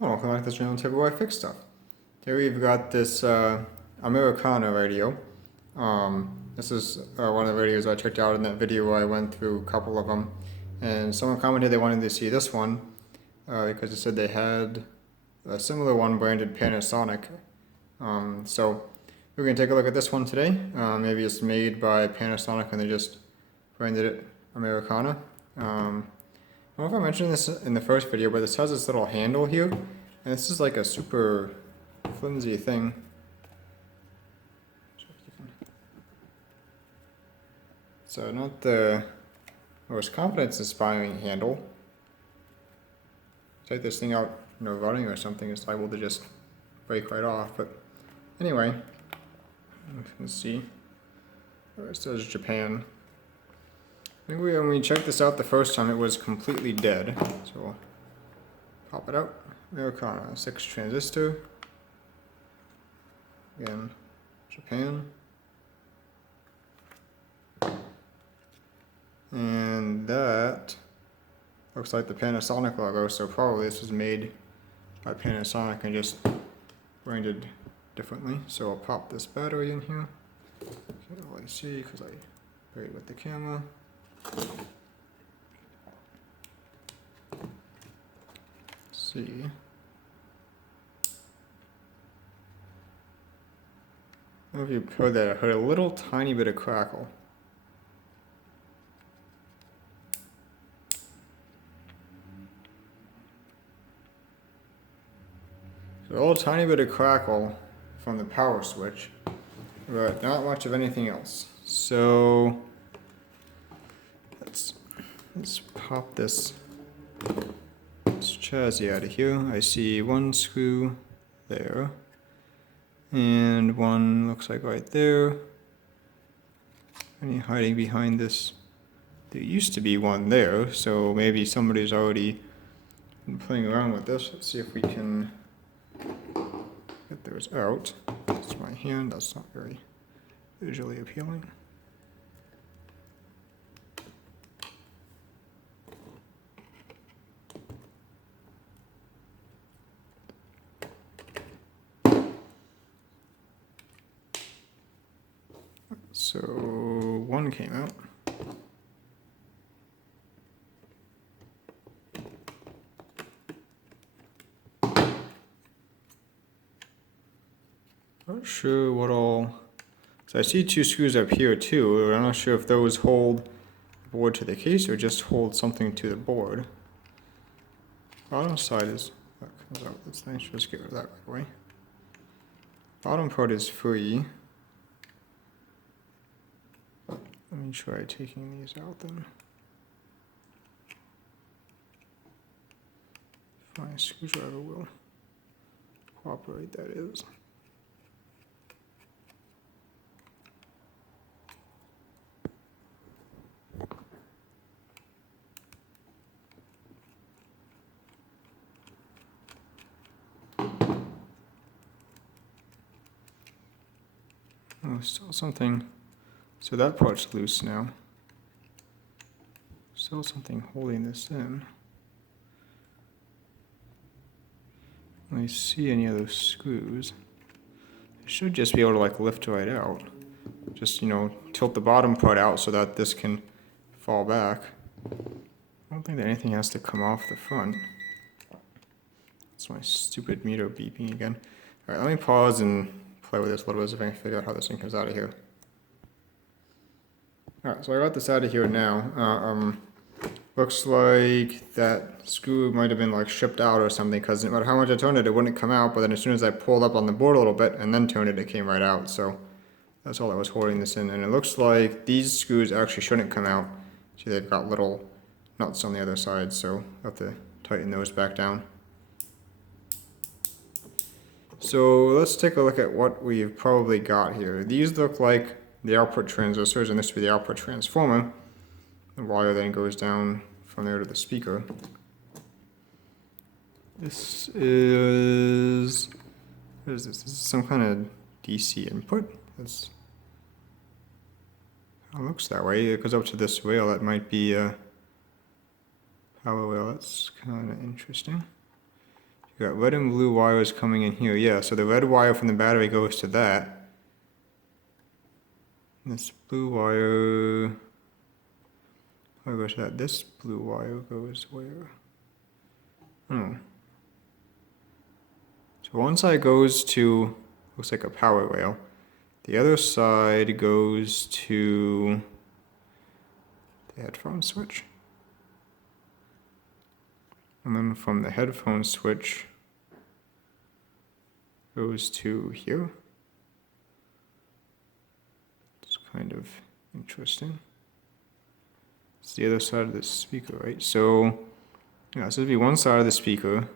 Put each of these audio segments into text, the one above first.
Welcome back to the channel Tip where I fix stuff. Here we've got this Americana radio. This is one of the radios I checked out in that video where I went through a couple of them. And someone commented they wanted to see this one because they said they had a similar one branded Panasonic. So we're going to take a look at this one today. Maybe it's made by Panasonic and they just branded it Americana. I don't know if I mentioned this in the first video, but this has this little handle here, and this is like a super flimsy thing. So not the most confidence-inspiring handle. Take this thing out, running or something, it's liable to just break right off. But anyway, you can see it says Japan. I think when we checked this out the first time, it was completely dead. So we'll pop it out. Americana, 6 transistor. Again, Japan. And that looks like the Panasonic logo, so probably this was made by Panasonic and just branded differently. So I'll pop this battery in here. Can't really see because I buried it with the camera. See. I don't know if you heard that. I heard a little tiny bit of crackle. So a little tiny bit of crackle from the power switch, but not much of anything else. So let's pop this chassis out of here. I see one screw there, and one looks like right there. Any hiding behind this? There used to be one there, so maybe somebody's already been playing around with this. Let's see if we can get those out. That's my hand, that's not very visually appealing. So one came out. Not sure what all. So I see 2 screws up here too. I'm not sure if those hold the board to the case or just hold something to the board. Bottom side is that comes out. That's nice. Just get rid of that right away. Bottom part is free. Let me try taking these out then. If my screwdriver will cooperate, that is. Oh, still something. So that part's loose now. Still something holding this in. Let me see any of those screws. I should just be able to lift right out. Just, tilt the bottom part out so that this can fall back. I don't think that anything has to come off the front. That's my stupid meter beeping again. Alright, let me pause and play with this a little bit so I can figure out how this thing comes out of here. Alright, so I got this out of here now. Looks like that screw might have been shipped out or something, because no matter how much I turned it, it wouldn't come out, but then as soon as I pulled up on the board a little bit and then turned it, it came right out. So that's all that was holding this in. And it looks like these screws actually shouldn't come out. See, they've got little nuts on the other side, so I'll have to tighten those back down. So let's take a look at what we've probably got here. These look like the output transistors, and this would be the output transformer. The wire then goes down from there to the speaker. This is, what is this? This is some kind of DC input. It looks that way. It goes up to this rail. That might be a power rail. That's kind of interesting. You got red and blue wires coming in here. Yeah, so the red wire from the battery goes to that. And this blue wire goes to that. This blue wire goes where? Oh. So one side goes to, looks like a power rail. The other side goes to the headphone switch. And then from the headphone switch goes to here. It's kind of interesting. It's the other side of the speaker, right? So, yeah, this would be one side of the speaker,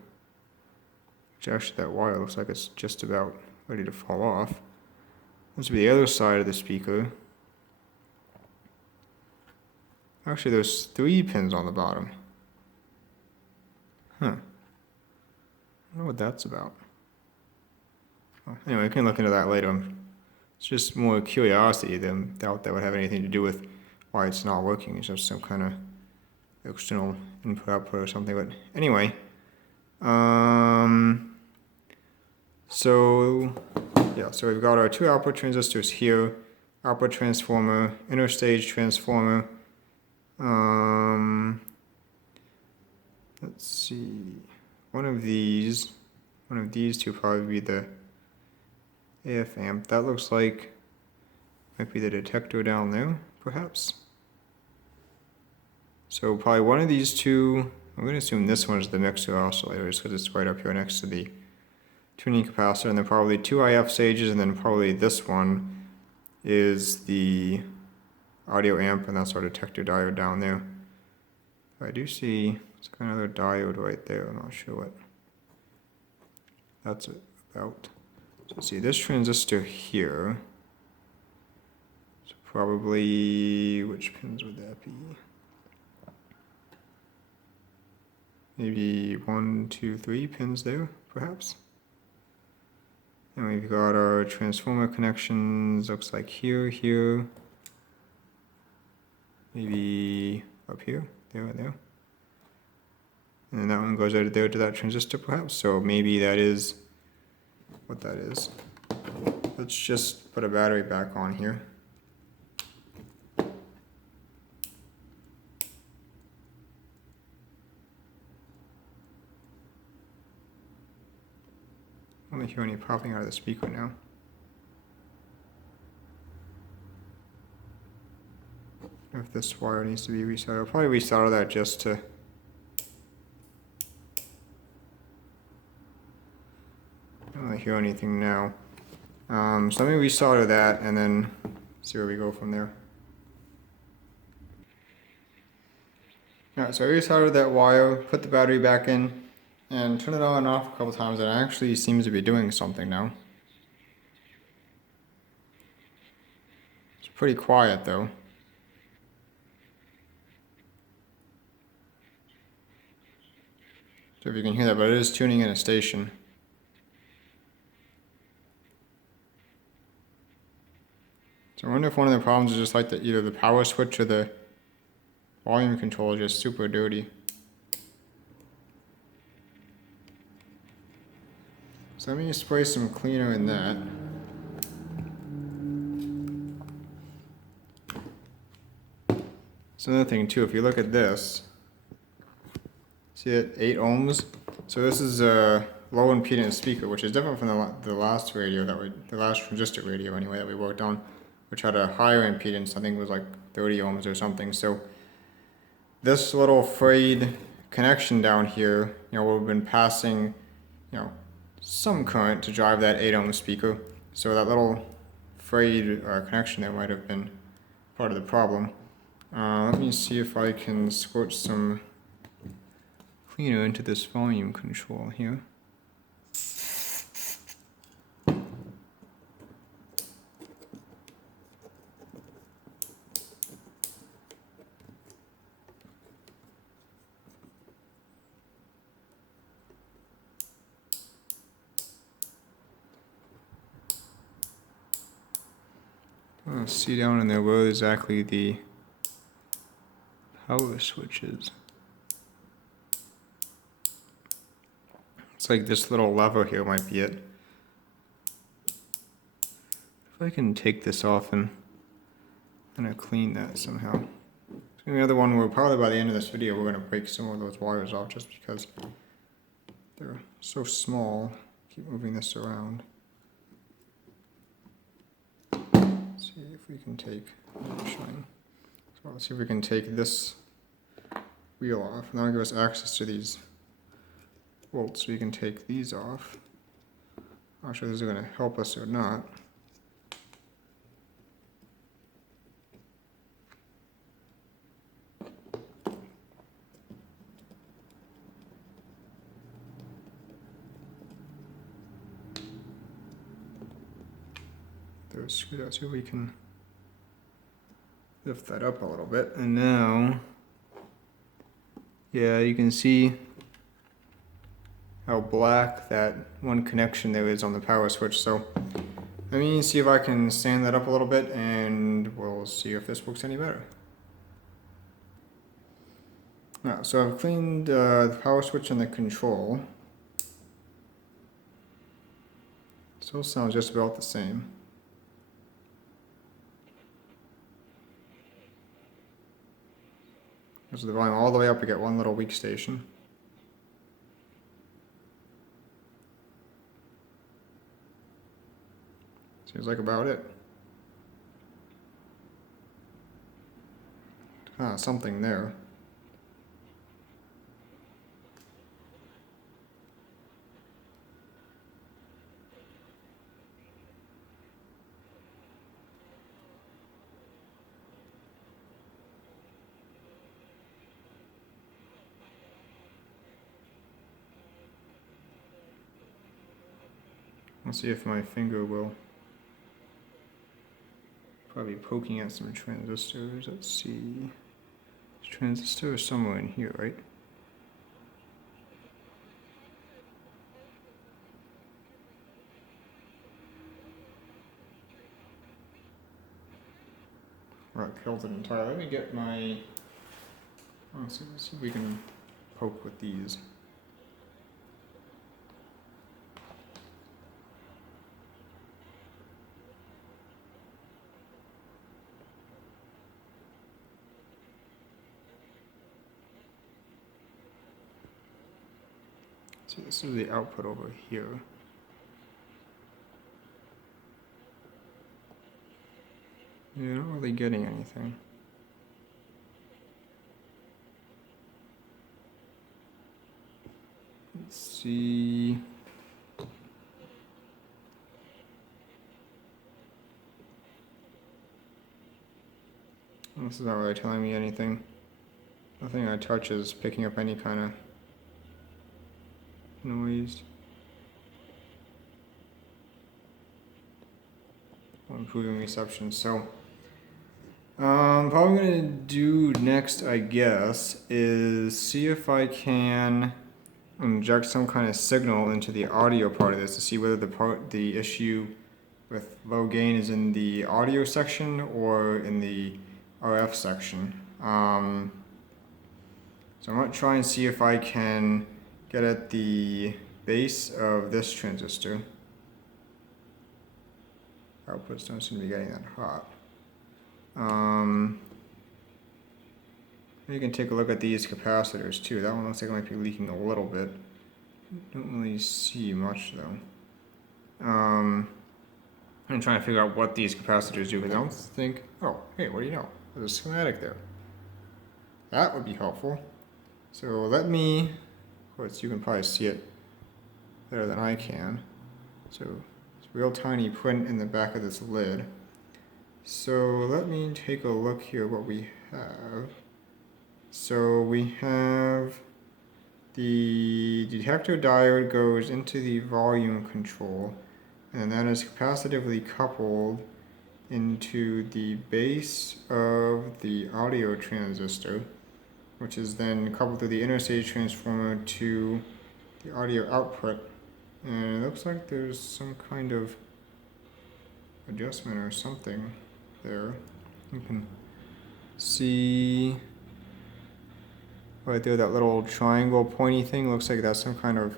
which actually that wire looks like it's just about ready to fall off. This would be the other side of the speaker. Actually, there's 3 pins on the bottom. Huh. I don't know what that's about. Oh, anyway, we can look into that later. It's just more curiosity than doubt that would have anything to do with why it's not working. It's just some kind of external input output or something. But anyway, so we've got our 2 output transistors here, output transformer, interstage transformer. Let's see, one of these 2 probably be the AF amp. That looks like might be the detector down there, perhaps. So probably one of these 2, I'm going to assume this one is the mixer oscillator just because it's right up here next to the tuning capacitor, and then probably 2 IF stages, and then probably this one is the audio amp, and that's our detector diode down there. I do see it's got another diode right there. I'm not sure what that's about. So see this transistor here. So probably, which pins would that be? Maybe 1, 2, 3 pins there, perhaps. And we've got our transformer connections, looks like here, maybe up here, there and there. And then that one goes out of there to that transistor perhaps, so maybe that is what that is. Let's just put a battery back on here. I don't hear any popping out of the speaker now. If this wire needs to be resoldered, I'll probably resolder that just to I don't hear anything now. So let me resolder that and then see where we go from there. Alright, so I resoldered that wire, put the battery back in, and turn it on and off a couple times, and it actually seems to be doing something now. It's pretty quiet though. So if you can hear that, but it is tuning in a station. So I wonder if one of the problems is just like either the power switch or the volume control is just super dirty. So let me spray some cleaner in that. So another thing too, if you look at this, see it, 8 ohms. So this is a low impedance speaker, which is different from the last radio the last transistor radio anyway that we worked on, which had a higher impedance. I think it was like 30 ohms or something. So this little frayed connection down here, we've been passing, some current to drive that 8 ohm speaker. So that little frayed connection there might have been part of the problem. Let me see if I can squirt some cleaner into this volume control here. Let's see down in there where exactly the power switch is. Looks like this little lever here might be it. If I can take this off and kind of clean that somehow. The other one, we're probably by the end of this video, we're going to break some of those wires off just because they're so small. Keep moving this around. Let's see if we can take, so let's see if we can take this wheel off. And that'll give us access to these bolts, so we can take these off. I'm not sure if this is going to help us or not. Screw that, see if we can lift that up a little bit. And now, yeah, you can see how black that one connection there is on the power switch. So let me see if I can sand that up a little bit and we'll see if this works any better. Now, so I've cleaned the power switch and the control. Still sounds just about the same. There's the volume all the way up, we get one little weak station. Seems like about it. Something there. Let's see if my finger will. Probably poking at some transistors. Let's see. This transistor is somewhere in here, right? Right, killed it entirely. Let me get my. Let's see if we can poke with these. So this is the output over here. You're not really getting anything. Let's see. This is not really telling me anything. Nothing I touch is picking up any kind of noise. Improving reception. So probably gonna do next, I guess, is see if I can inject some kind of signal into the audio part of this to see whether the issue with low gain is in the audio section or in the RF section. So I'm gonna try and see if I can get at the base of this transistor. Outputs don't seem to be getting that hot. You can take a look at these capacitors too. That one looks like it might be leaking a little bit. Don't really see much though. I'm trying to figure out what these capacitors do, because I don't think. Oh, hey, what do you know? There's a schematic there. That would be helpful. So let me. Of course, you can probably see it better than I can. So it's real tiny print in the back of this lid. So let me take a look here what we have. So we have the detector diode goes into the volume control, and that is capacitively coupled into the base of the audio transistor, which is then coupled through the interstage transformer to the audio output. And it looks like there's some kind of adjustment or something there. You can see right there, that little triangle pointy thing. Looks like that's some kind of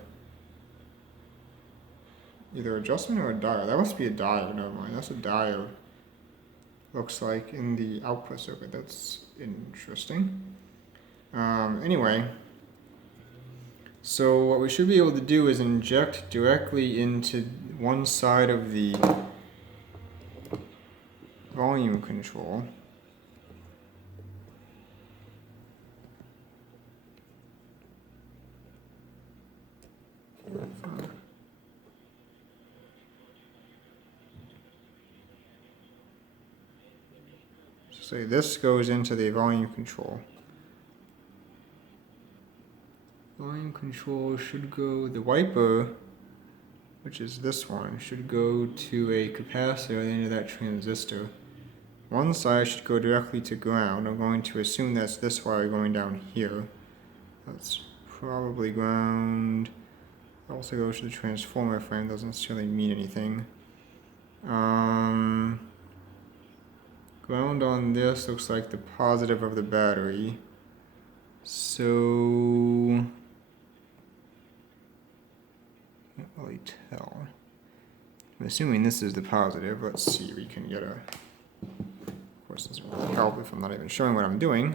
either adjustment or a diode. That must be a diode, never mind. That's a diode. Looks like in the output circuit. That's interesting. Anyway, so what we should be able to do is inject directly into one side of the volume control. So this goes into the volume control. Volume control should go, the wiper, which is this one, should go to a capacitor at the end of that transistor. One side should go directly to ground. I'm going to assume that's this wire going down here. That's probably ground. It also goes to the transformer frame, doesn't necessarily mean anything. Ground on this looks like the positive of the battery. So can't really tell. I'm assuming this is the positive. Let's see, we can get a, of course this doesn't really help if I'm not even showing what I'm doing.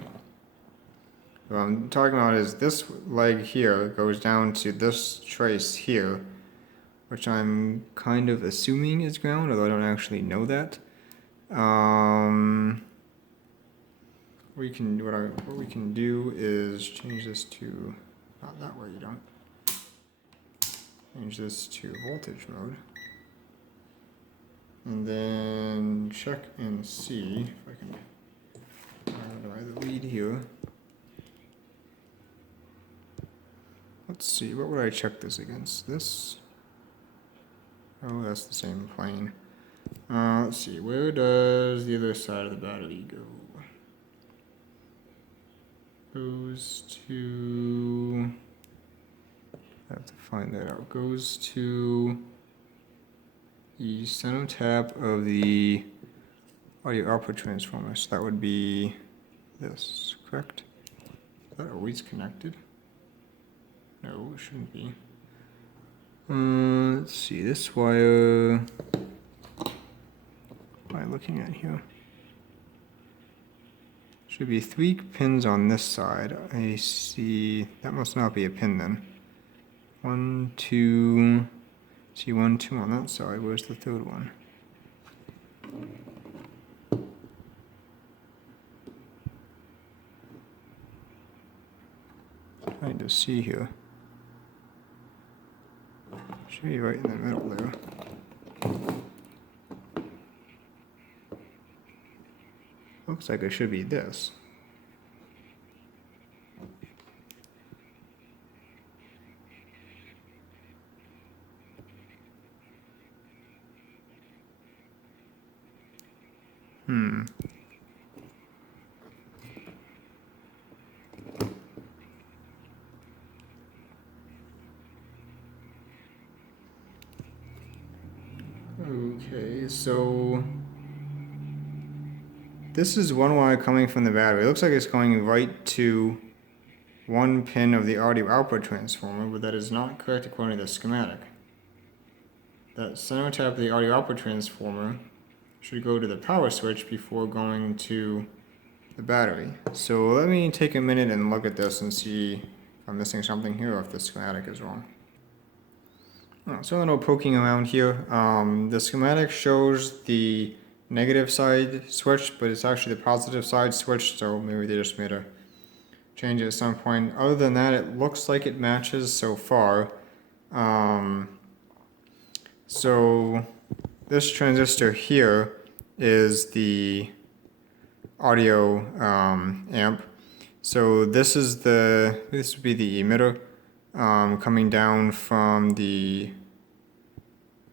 What I'm talking about is this leg here goes down to this trace here, which I'm kind of assuming is ground, although I don't actually know that. What we can do is change this to, not that way, you don't. Change this to voltage mode. And then check and see if I can find the lead here. Let's see, what would I check this against? This? Oh, that's the same plane. Let's see, where does the other side of the battery go? Goes to, I have to find that out. Goes to the center tap of the audio output transformer. So that would be this, correct? Is that always connected? No, it shouldn't be. Let's see, this wire, what am I looking at here? Should be 3 pins on this side. I see, that must not be a pin then. 1, 2, see 1, 2 on that side. Where's the third one? Trying to see here. Should be right in the middle there. Looks like it should be this. Okay, so this is one wire coming from the battery. It looks like it's going right to one pin of the audio output transformer, but that is not correct according to the schematic. That center tap of the audio output transformer should go to the power switch before going to the battery. So let me take a minute and look at this and see if I'm missing something here or if the schematic is wrong. So a little poking around here. The schematic shows the negative side switched, but it's actually the positive side switched, so maybe they just made a change at some point. Other than that, it looks like it matches so far. So this transistor here is the audio amp. So this would be the emitter coming down from the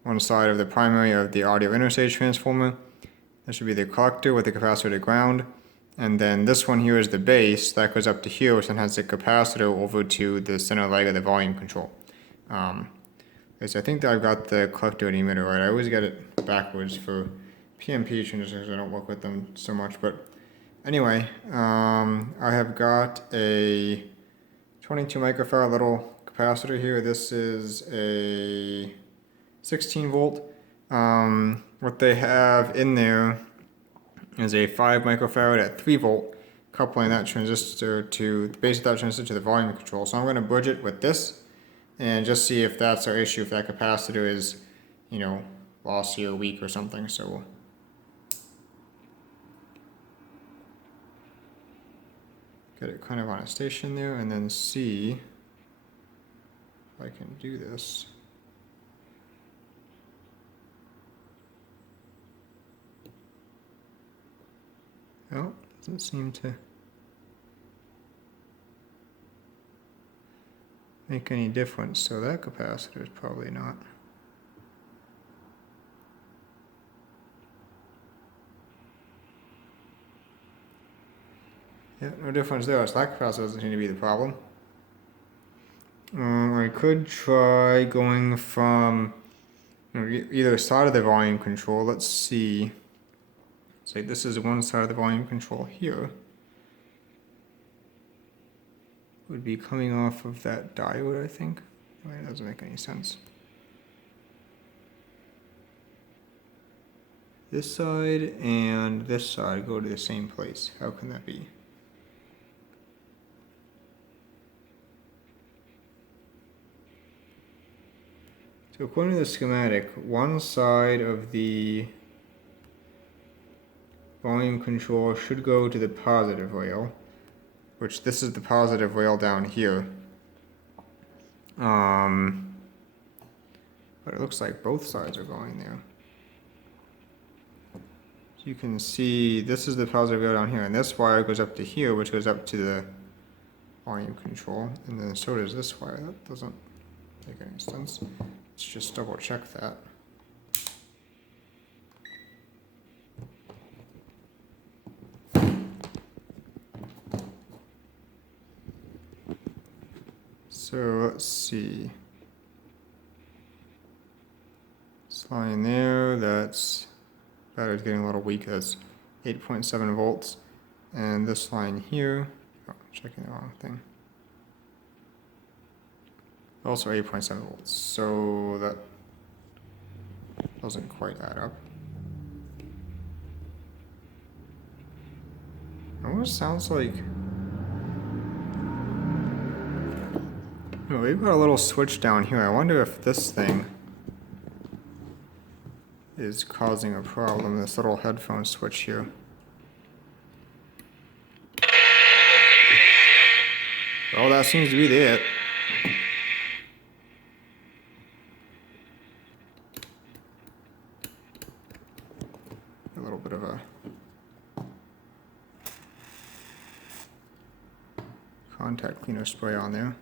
one side of the primary of the audio interstage transformer. This should be the collector with the capacitor to ground. And then this one here is the base that goes up to here, which then has the capacitor over to the center leg of the volume control. So I think that I've got the collector and emitter right. I always get it backwards for PMP transistors. I don't work with them so much. But anyway, I have got a 22 microfarad little capacitor here. This is a 16 volt. What they have in there is a 5 microfarad at 3 volt, coupling that transistor to basically that transistor to the volume control. So I'm going to bridge it with this and just see if that's our issue, if that capacitor is, you know, lossy or weak or something. So get it kind of on a station there and then see if I can do this. Oh, doesn't seem to make any difference, so that capacitor is probably not. Yeah, no difference there, so that capacitor doesn't seem to be the problem. I could try going from either side of the volume control. Let's see. Say this is one side of the volume control here. Would be coming off of that diode, I think. It doesn't make any sense. This side and this side go to the same place. How can that be? So according to the schematic, one side of the volume control should go to the positive rail, which this is the positive rail down here. But it looks like both sides are going there. So you can see this is the positive rail down here, and this wire goes up to here, which goes up to the volume control, and then so does this wire. That doesn't make any sense. Let's just double check that. So let's see. This line there, that's battery's getting a little weak. That's 8.7 volts. And this line here, oh, checking the wrong thing. Also 8.7 volts. So that doesn't quite add up. It almost sounds like. Oh, we've got a little switch down here. I wonder if this thing is causing a problem, this little headphone switch here. Well, that seems to be it. A little bit of a contact cleaner spray on there.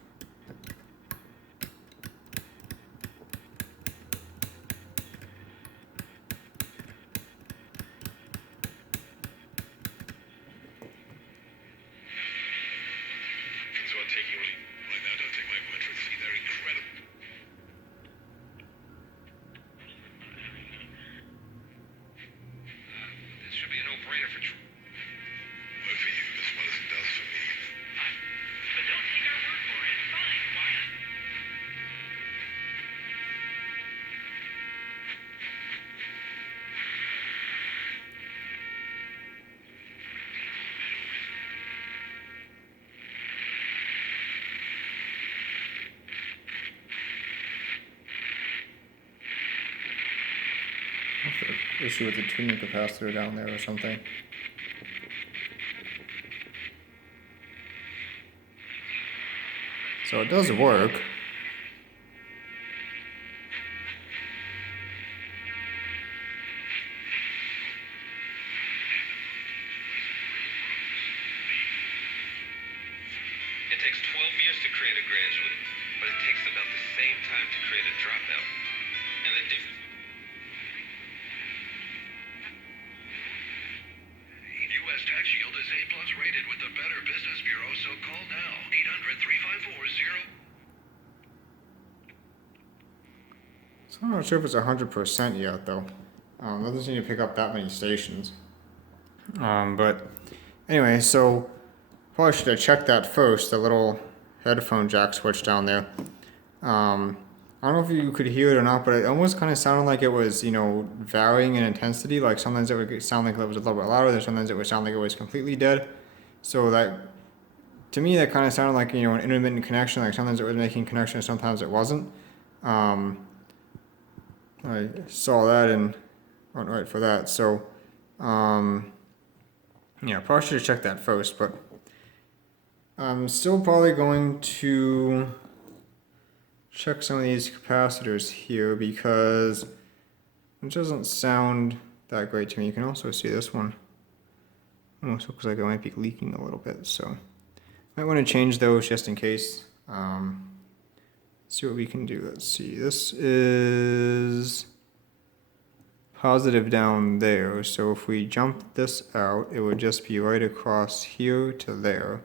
Issue with the tuning capacitor down there or something. So it does work. It takes 12 years to create a graduate, but it takes about the same time to create a dropout. And the difference. U.S. Tax Shield is A+ rated with the Better Business Bureau, so call now. 800-354-0. So I'm not sure if it's 100% yet though. Doesn't seem to pick up that many stations. But anyway, so probably should have checked that first, the little headphone jack switch down there. I'm I don't know if you could hear it or not, but it almost kind of sounded like it was, varying in intensity. Like sometimes it would sound like it was a little bit louder, then sometimes it would sound like it was completely dead. So that, to me, that kind of sounded like, an intermittent connection. Like sometimes it was making connection, sometimes it wasn't. Um, I saw that and went right for that. So, yeah, probably should have checked that first, but I'm still probably going to check some of these capacitors here because it doesn't sound that great to me. You can also see this one. Almost looks like it might be leaking a little bit, so might want to change those just in case. See what we can do. Let's see. This is positive down there, so if we jump this out, it would just be right across here to there.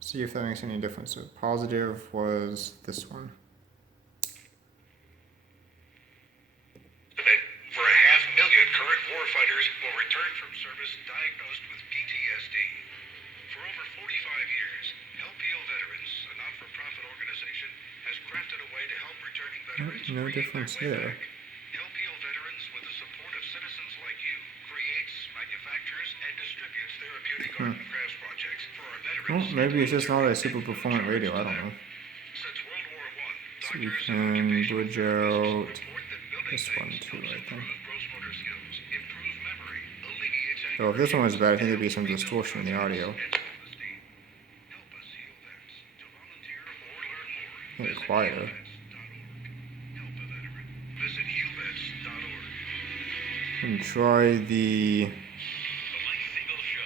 See if that makes any difference. So positive was this one. For 500,000 current warfighters will return from service diagnosed with PTSD. For over 45 years, Help Heal Veterans, a not-for-profit organization, has crafted a way to help returning veterans No difference there. Help Heal Veterans, with the support of citizens like you, creates, manufactures, and distributes therapeutic art and crafts projects for our veterans. Well, maybe it's just not a super performant radio. I don't know. Since World War I, So we doctors can and occupational bridge therapists out report that building this one things too, helps I think. improve gross motor skills, improve memory, alleviates So if this one was bad, I think there'd be some distortion in the audio. Help us heal vets. To volunteer or learn more, Make it quieter. help a veteran. Visit healvets.org. And try the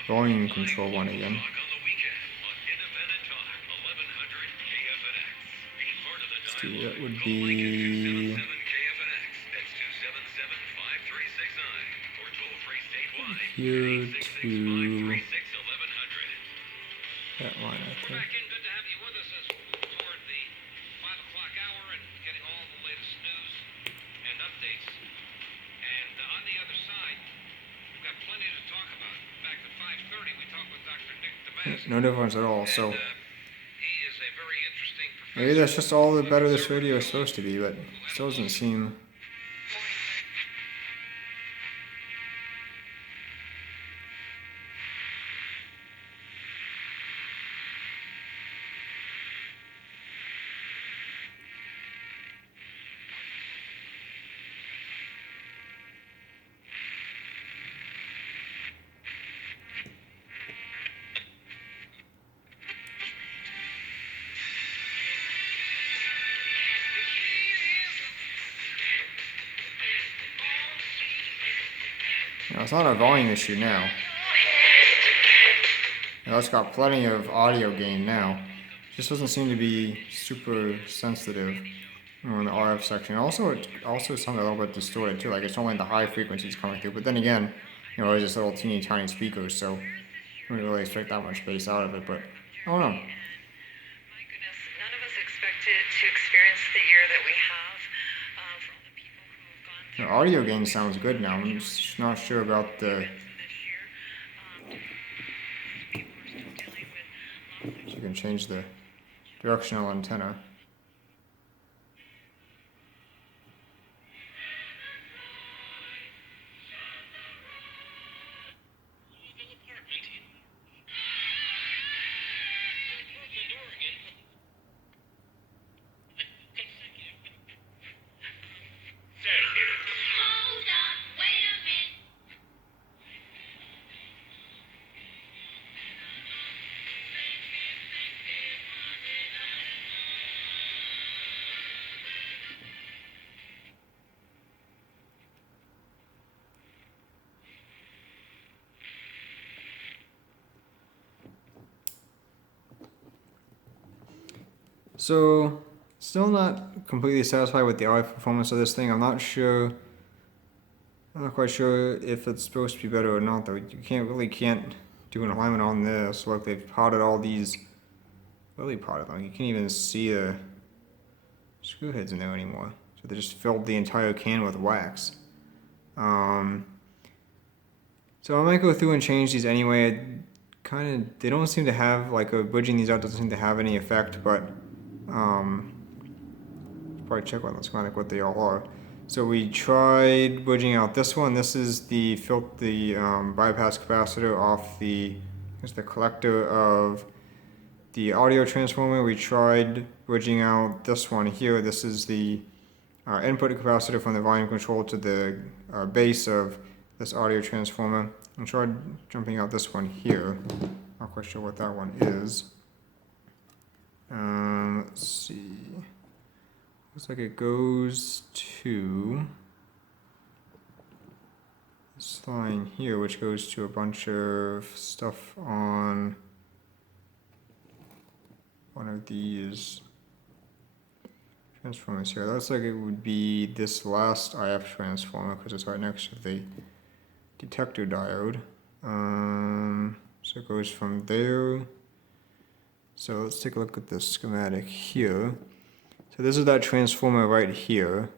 volume control one again. Let's do that would be here to that line, I think. Back in, good to have you with us as we move toward the 5 o'clock hour and getting all the latest news and updates. And on the other side, we've got plenty to talk about. Back at 5:30, we talked with Dr. Nick DeMasi. No difference at all. So He is a very interesting professor. maybe that's just all the better this radio is supposed to be, but it still doesn't seem. No, it's not a volume issue now. Now it's got plenty of audio gain now. Just doesn't seem to be super sensitive in the RF section. Also, it also sounds a little bit distorted too. Like it's only the high frequencies coming through. But then again, it's just little teeny tiny speakers, so I wouldn't really expect that much bass out of it. But I don't know. My goodness, none of us expected to experience the year that we have. For all the people who have gone The through audio gain sounds good now. I'm just not sure about the. this year, people are still dealing with loss of You can change the directional antenna. Hold up, wait a minute. So, still not completely satisfied with the RF performance of this thing. I'm not quite sure if it's supposed to be better or not. Though you can't do an alignment on this. Look, they've potted all these, really potted. Like you can't even see the screw heads in there anymore. So they just filled the entire can with wax. So I might go through and change these anyway. They don't seem to have, bridging these out doesn't seem to have any effect, but Probably check on the schematic what they all are. So we tried bridging out this one. This is the bypass capacitor off the collector of the audio transformer. We tried bridging out this one here. This is the input capacitor from the volume control to the base of this audio transformer. I tried jumping out this one here. Not quite sure what that one is. Let's see. Looks like it goes to this line here, which goes to a bunch of stuff on one of these transformers here. That looks like it would be this last IF transformer because it's right next to the detector diode. So it goes from there. So let's take a look at the schematic here. So this is that transformer right here.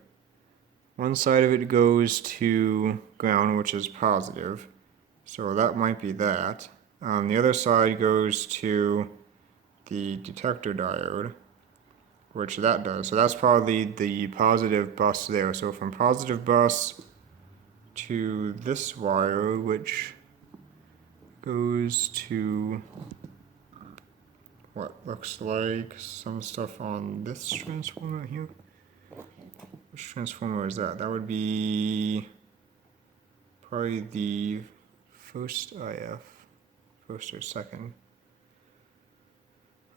One side of it goes to ground, which is positive. So that might be that. The other side goes to the detector diode, which that does. So that's probably the positive bus there. So from positive bus to this wire, which goes to what looks like some stuff on this transformer here. Which transformer is that? That would be probably the first IF, first or second.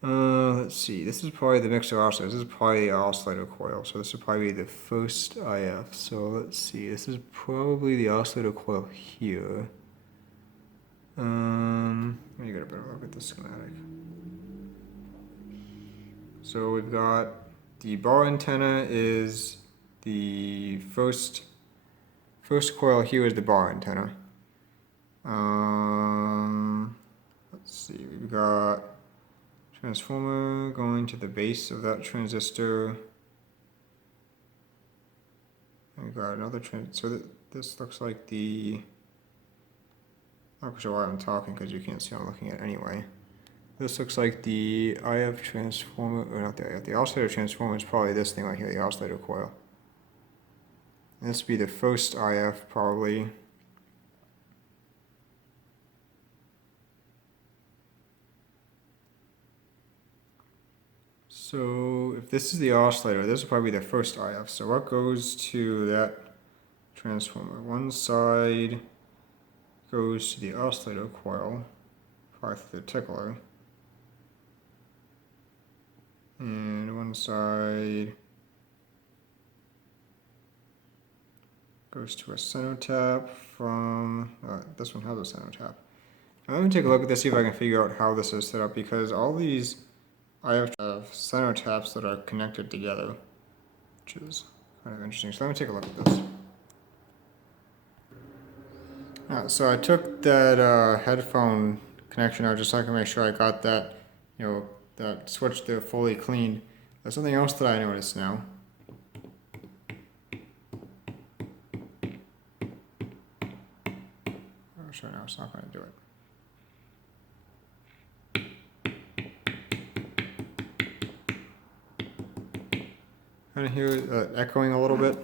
Let's see, this is probably the mixer oscillator. This is probably the oscillator coil, so this would probably be the first IF. So let's see, this is probably the oscillator coil here. Let me get a better look at the schematic. So we've got the bar antenna is the first coil here is the bar antenna. Let's see, we've got transformer going to the base of that transistor. And we've got another so this looks like the, I'm not sure why I'm talking because you can't see what I'm looking at anyway. This looks like the IF transformer, or not the IF, the oscillator transformer is probably this thing right here, the oscillator coil. And this would be the first IF probably. So if this is the oscillator, this is probably the first IF. So what goes to that transformer? One side goes to the oscillator coil, probably through the tickler. And one side goes to a center tap from, this one has a center tap. Now let me take a look at this, see if I can figure out how this is set up, because all these I have center taps that are connected together, which is kind of interesting. So let me take a look at this. So I took that headphone connection out just so I can make sure I got that, that switch there fully cleaned. There's something else that I noticed now. Oh, sure, no, it's not going to do it. Kind of hear echoing a little bit.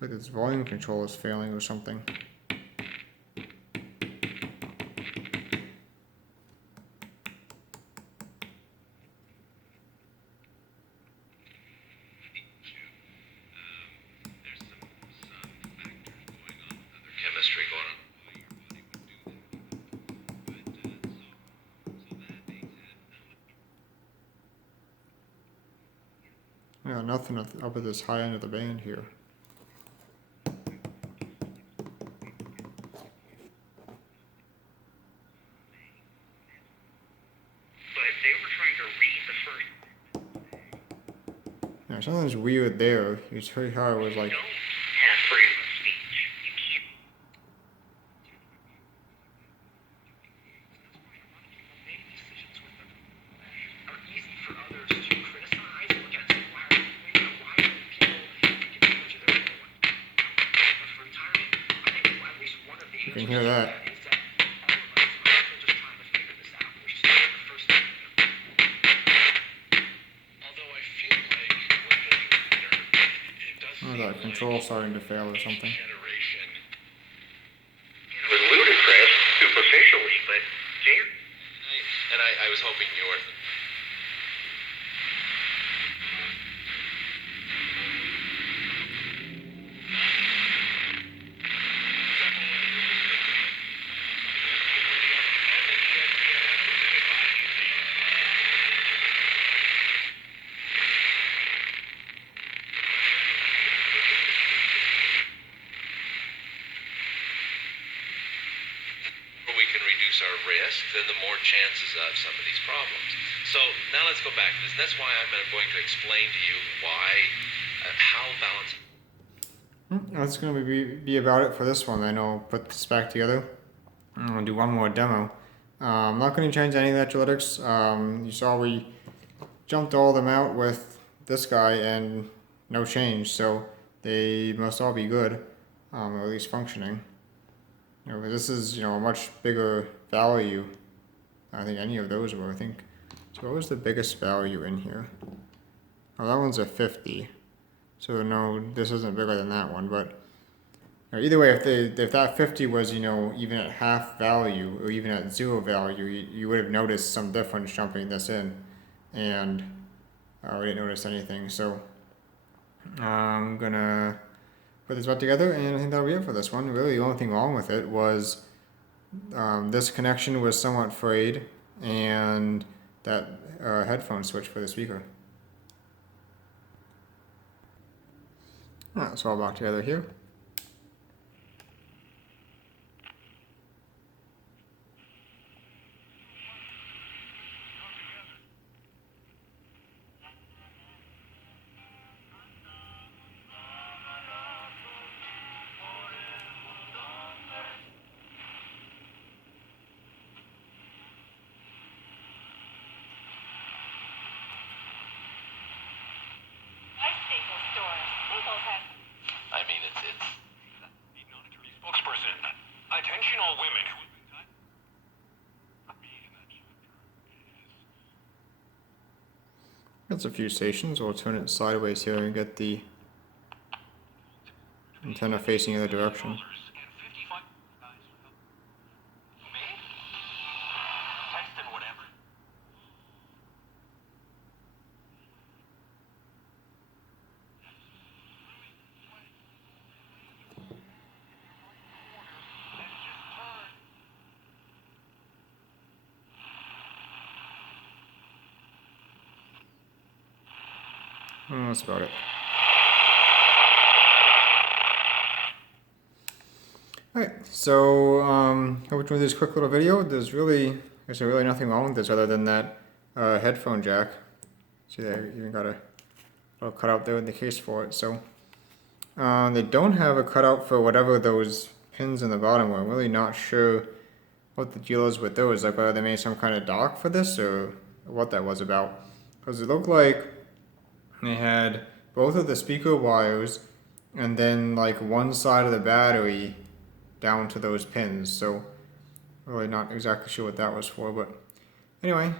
Like its volume control is failing or something. Chemistry going on. Yeah, nothing up at this high end of the band here. Yeah, something's weird there. It's very hard. It was like. Have freedom of speech. You can't. Make decisions with them are easy for others to criticize or get to why are people taking advantage of their own You can hear that. Oh, that control's starting to fail or something. It was ludicrous, superficially, but I was hoping you were. We can reduce our risk, then the more chances of some of these problems. So now let's go back to this. That's why I'm going to explain to you why, how balance. That's going to be about it for this one. Then I'll put this back together. I'm going to do one more demo. I'm not going to change any electrolytics. You saw we jumped all of them out with this guy and no change, so they must all be good, or at least functioning. You know, this is, you know, a much bigger value. I think any of those were, I think. So what was the biggest value in here? Oh, that one's a 50. So no, this isn't bigger than that one, but you know, either way, if that 50 was, you know, even at half value or even at 0 value, you would have noticed some difference jumping this in, and we didn't notice anything. So I'm gonna put this back together, and I think that'll be it for this one. Really, the only thing wrong with it was this connection was somewhat frayed, and that headphone switch for the speaker. It's all back together here. I mean, it's. Need non-attorney spokesperson. Attention all women who have been That's a few stations. We'll turn it sideways here and get the antenna facing the other direction. and 55 guys who help. Me? Text and whatever. That's about it. Alright, so hope you enjoyed this quick little video. There's really nothing wrong with this other than that headphone jack. See, they even got a little cutout there in the case for it. So they don't have a cutout for whatever those pins in the bottom were. I'm really not sure what the deal is with those. Like whether they made some kind of dock for this or what that was about. Because it looked like they had both of the speaker wires and then like one side of the battery down to those pins. So really not exactly sure what that was for, but anyway.